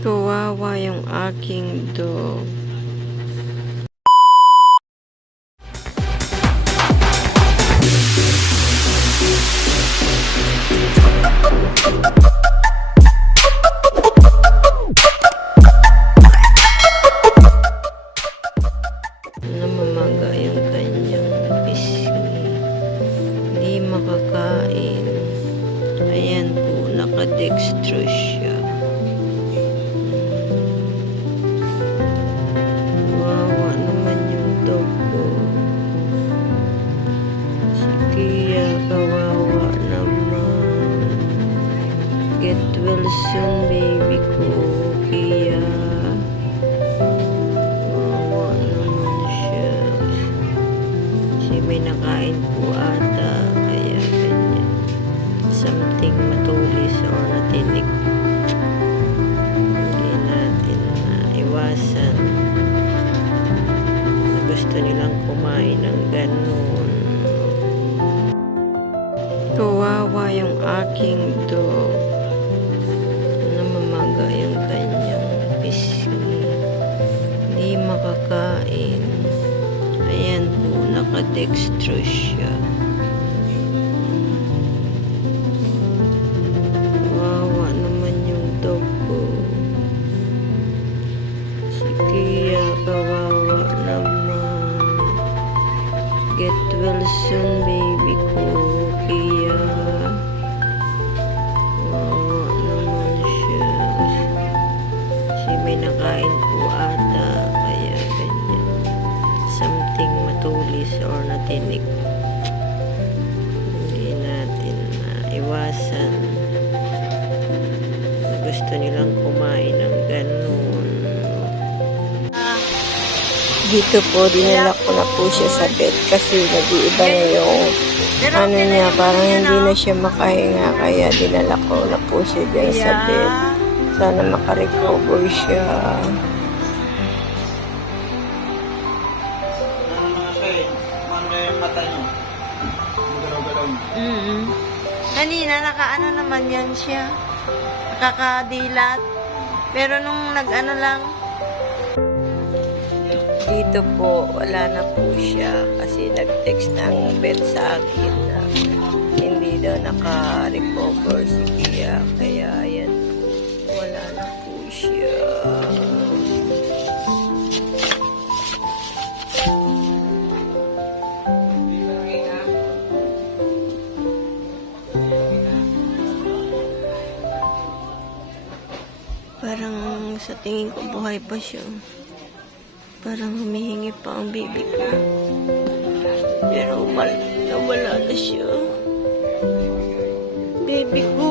Kawawa yung aking dog. Namamaga matulis or natinik. Hindi natin na iwasan na gusto nilang kumain ng ganun. Kawawa yung aking dog. Namamaga yung kanyang pisngi. Hindi makakain. Ayan po, nakadextrose siya. Kia, kawawa naman. Get well soon, baby ko, Kia. Wawa naman siya. Kasi may nakain po ata, kaya ganyan. Something matulis or natinik. Hindi natin na iwasan na gusto nilang kumain ng ganun. Dito po, dinala ko na po siya sa bed kasi nag-iiba na yung ano niya, parang hindi na siya makahinga kaya dinala ko na po siya dyan sa bed. Sana makarecover siya. Mm Kanina, nakaano naman yan siya. Nakakadilat. Pero nung nag-ano lang, dito po, wala na po siya kasi nag-text ng vet sa akin na hindi daw naka-recover si Kia. Kaya ayan po, wala na po siya. Parang sa tingin ko buhay pa siya. Parang humihingi pa ang baby ko. Pero mal nawala na siya. Baby ko.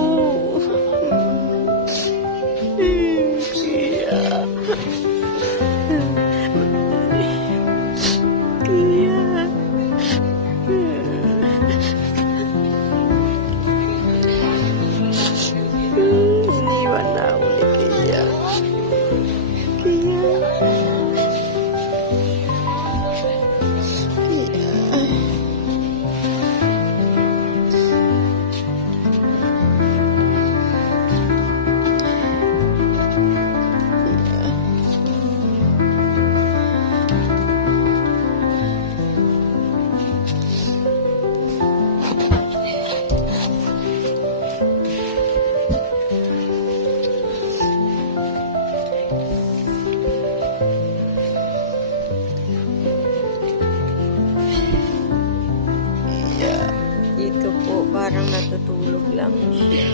Lang siya.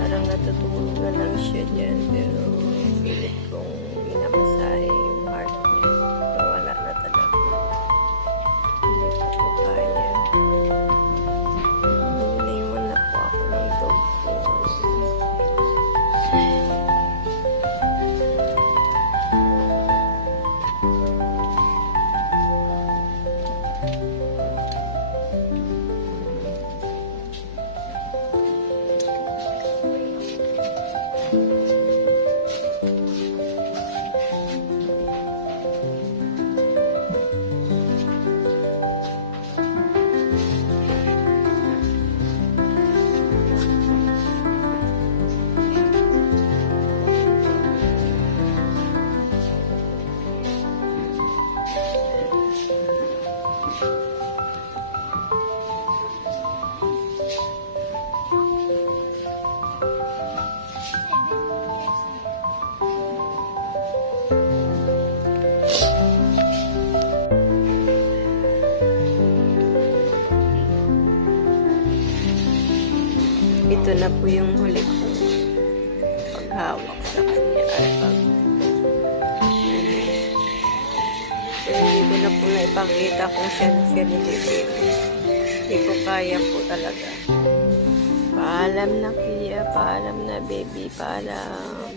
Parang natutulog na lang siya dyan. Na po yung huli kong paghawak sa kanya ay pag pero hindi ko na po naipakita kung siya na siya nilibig. Hindi ko kaya po talaga. Paalam na Kuya, paalam na baby, paalam.